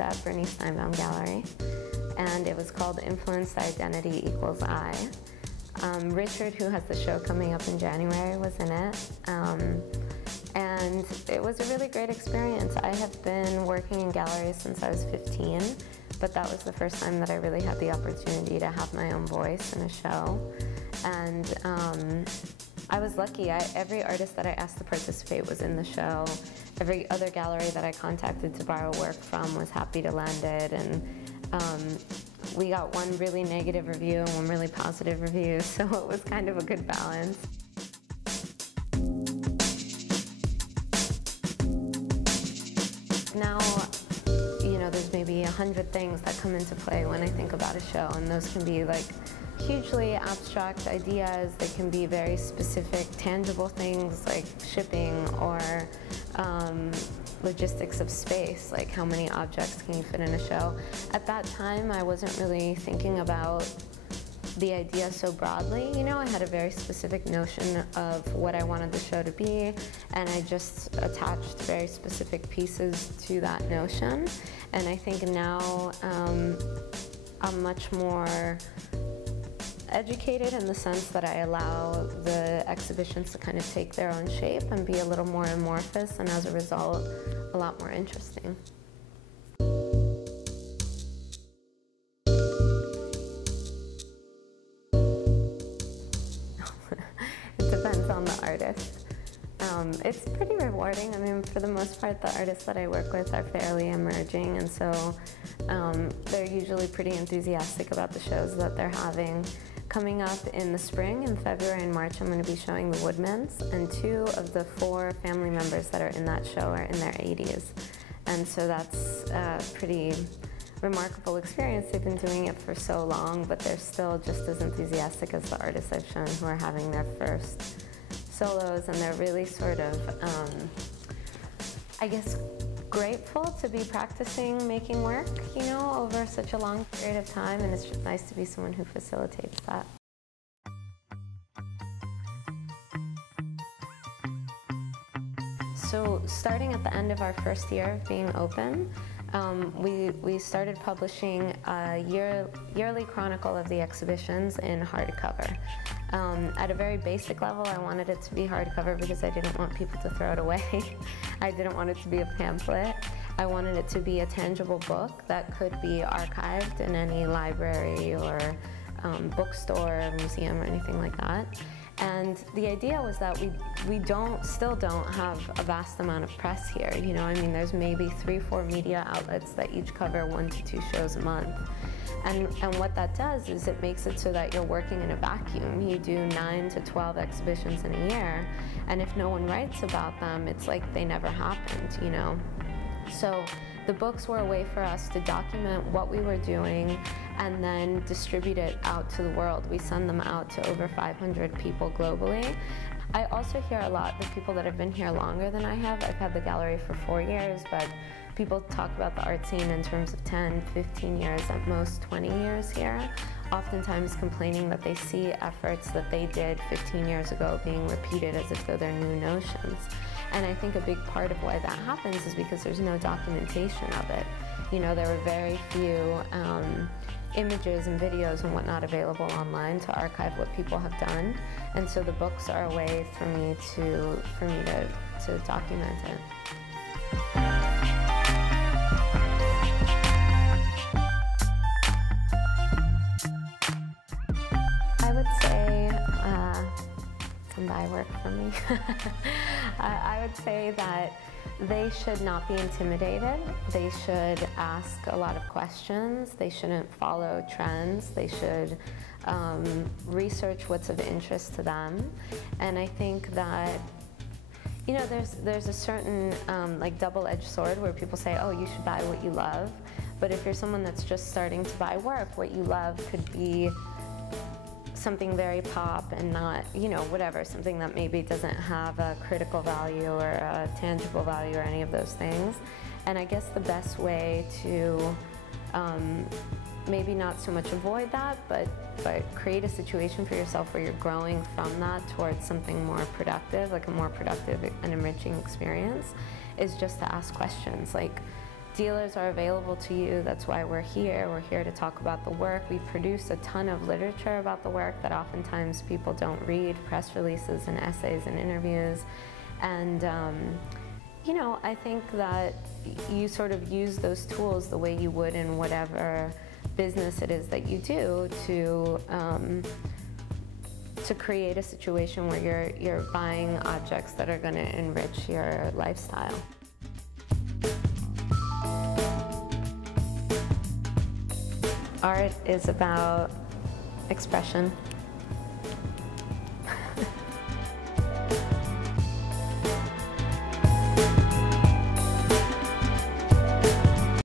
at Bernice Steinbaum Gallery, and it was called Influenced Identity Equals I. Richard, who has the show coming up in January, was in it, and it was a really great experience. I have been working in galleries since I was 15, but that was the first time that I really had the opportunity to have my own voice in a show. And I was lucky. Every artist that I asked to participate was in the show. Every other gallery that I contacted to borrow work from was happy to lend it, and we got one really negative review and one really positive review, so it was kind of a good balance. Now, you know, there's maybe 100 things that come into play when I think about a show, and those can be like hugely abstract ideas. They can be very specific, tangible things like shipping or logistics of space, like how many objects can you fit in a show. At that time, I wasn't really thinking about the idea so broadly. You know, I had a very specific notion of what I wanted the show to be, and I just attached very specific pieces to that notion. And I think now I'm much more educated in the sense that I allow the exhibitions to kind of take their own shape and be a little more amorphous, and as a result, a lot more interesting. It depends on the artist. It's pretty rewarding. I mean, for the most part, the artists that I work with are fairly emerging, and so they're usually pretty enthusiastic about the shows that they're having. Coming up in the spring, in February and March, I'm going to be showing the Woodmans, and 2 of the 4 family members that are in that show are in their 80s. And so that's a pretty remarkable experience. They've been doing it for so long, but they're still just as enthusiastic as the artists I've shown who are having their first solos, and they're really sort of, I guess, grateful to be practicing making work, you know, over such a long period of time, and it's just nice to be someone who facilitates that. So starting at the end of our first year of being open, we started publishing a yearly chronicle of the exhibitions in hardcover. At a very basic level, I wanted it to be hardcover because I didn't want people to throw it away. I didn't want it to be a pamphlet. I wanted it to be a tangible book that could be archived in any library or bookstore, or museum, or anything like that. And the idea was that we still don't have a vast amount of press here. You know, I mean, there's maybe 3-4 media outlets that each cover 1 to 2 shows a month. And what that does is it makes it so that you're working in a vacuum. You do 9 to 12 exhibitions in a year, and if no one writes about them, it's like they never happened, you know? So the books were a way for us to document what we were doing and then distribute it out to the world. We send them out to over 500 people globally. I also hear a lot of people that have been here longer than I have. I've had the gallery for 4 years, but people talk about the art scene in terms of 10, 15 years, at most 20 years here, oftentimes complaining that they see efforts that they did 15 years ago being repeated as if they're new notions. And I think a big part of why that happens is because there's no documentation of it. You know, there were very few images and videos and whatnot available online to archive what people have done. And so the books are a way for me to document it. I would say, come buy work from me. I would say that they should not be intimidated. They should ask a lot of questions. They shouldn't follow trends. They should research what's of interest to them. And I think that, you know, there's a certain like double-edged sword where people say, oh, you should buy what you love. But if you're someone that's just starting to buy work, what you love could be something very pop and not, you know, whatever, something that maybe doesn't have a critical value or a tangible value or any of those things. And I guess the best way to maybe not so much avoid that, but create a situation for yourself where you're growing from that towards something more productive, like a more productive and enriching experience, is just to ask questions. Like, dealers are available to you. That's why we're here. We're here to talk about the work. We produce a ton of literature about the work that oftentimes people don't read, press releases and essays and interviews. And you know, I think that you sort of use those tools the way you would in whatever business it is that you do to create a situation where you're buying objects that are going to enrich your lifestyle. Art is about expression.